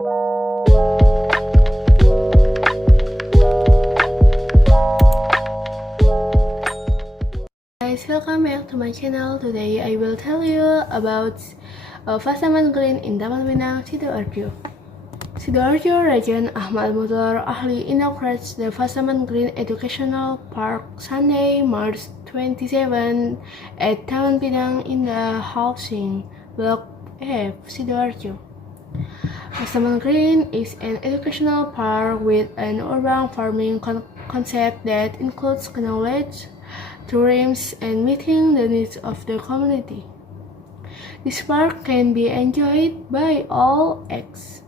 Guys, welcome back to my channel. Today I will tell you about Fastaman Green in Taman Pinang, Sidoarjo. Sidoarjo Region Ahmad Mutar Ahli inaugurates the Fastaman Green Educational Park Sunday, March 27 at Taman Pinang in the Housing Block F, Sidoarjo. Fastaman Green is an educational park with an urban farming concept that includes knowledge, tourism, and meeting the needs of the community. This park can be enjoyed by all ages.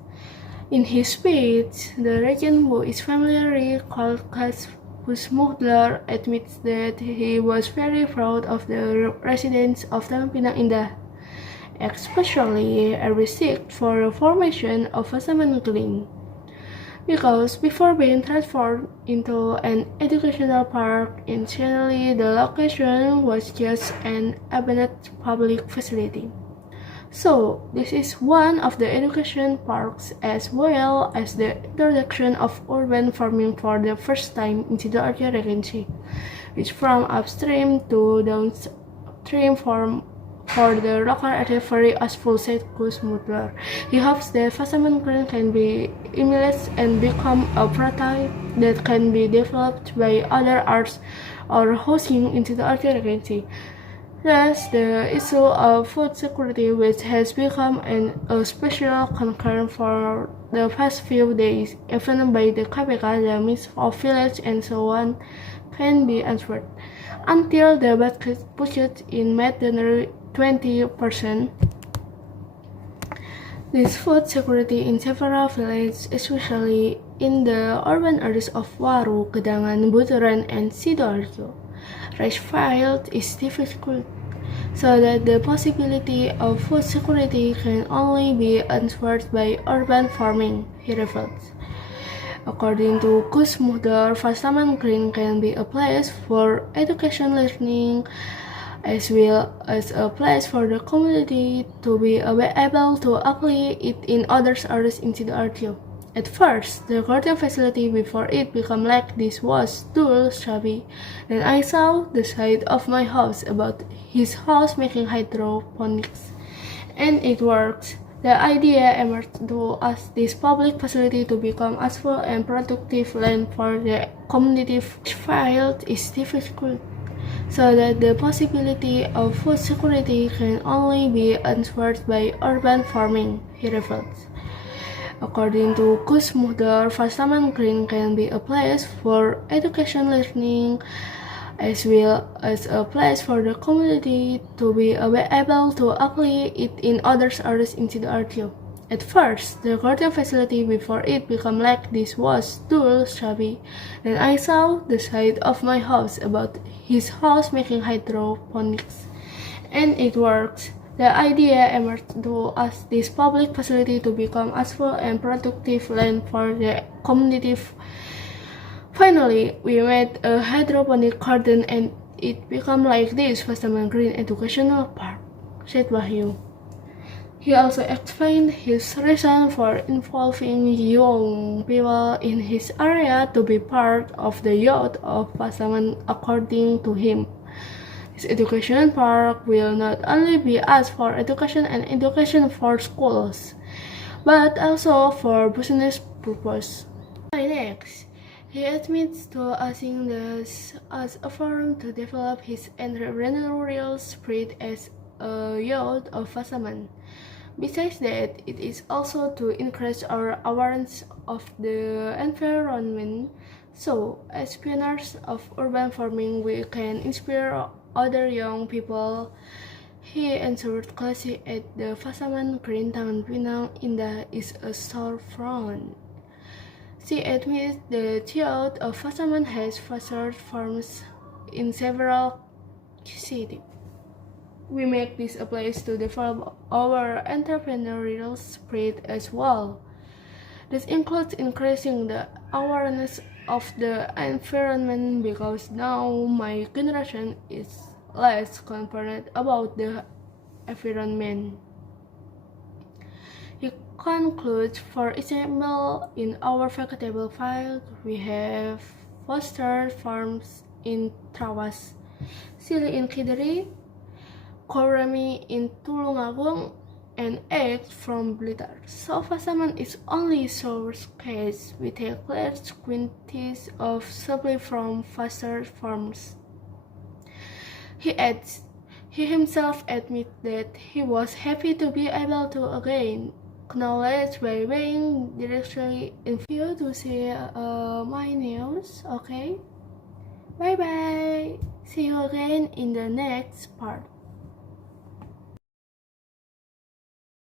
In his speech, the regent, who is familiarly called Kusmuhdlar, admits that he was very proud of the residents of Taman Pinang Indah, especially a receipt for the formation of Fastaman Green. Because before being transformed into an educational park, initially the location was just an abandoned public facility. So, this is one of the education parks as well as the introduction of urban farming for the first time in Sidoarjo Regency, which from upstream to downstream for the local area very useful, said Gus Mutler. He hopes that Fastaman Green can be emulated and become a prototype that can be developed by other arts or housing in Sidoarjo Regency. Thus, the issue of food security, which has become a special concern for the past few days, even by the KPK, the Ministry of Village and so on, can be answered. Until the budget pushed in May 20%. This food security in several villages, especially in the urban areas of Waru, Gedangan, Buturan, and Sidoarjo, rice field is difficult, so that the possibility of food security can only be answered by urban farming, he reveals. According to Gus Muhdar, Fastaman Green can be a place for education learning, as well as a place for the community to be able to apply it in other areas in Sidoarjo. At first, the garden facility before it became like this was too shabby, and I saw the side of my house about his house making hydroponics, and it works. The idea emerged to ask this public facility to become useful and productive land for the community. Field is difficult, so that the possibility of food security can only be answered by urban farming, he reveals. According to Gus Muhdar, Fastaman Green can be a place for education learning, as well as a place for the community to be able to apply it in other areas in Sidoarjo. At first, the garden facility before it became like this was too shabby, and I saw the side of my house about his house making hydroponics, and it works. The idea emerged to ask this public facility to become useful and productive land for the community. Finally, we made a hydroponic garden and it became like this Fastaman Green Educational Park, said Wahyu. He also explained his reason for involving young people in his area to be part of the youth of Fastaman. According to him, this education park will not only be used for education and education for schools, but also for business purpose. Next, he admits to using this as a forum to develop his entrepreneurial spirit as a youth of Fastaman. Besides that, it is also to increase our awareness of the environment, so as pioneers of urban farming we can inspire other young people. He ensured classy at the Fastaman Green Taman Pinang Indah is a storefront. She admits the youth of Fastaman has fostered farms in several cities. We make this a place to develop our entrepreneurial spirit as well. This includes increasing the awareness of the environment because now my generation is less concerned about the environment. He conclude, for example, in our vegetable field, we have foster farms in Trawas, Sili in Kideri, Koremi in Tulungagung, and eggs from Blitar. So Fastaman is only source case with a clear quantity of supply from foster farms. He adds, he himself admits that he was happy to be able to again acknowledge by being directly in view to see my news. Okay, bye bye. See you again in the next part.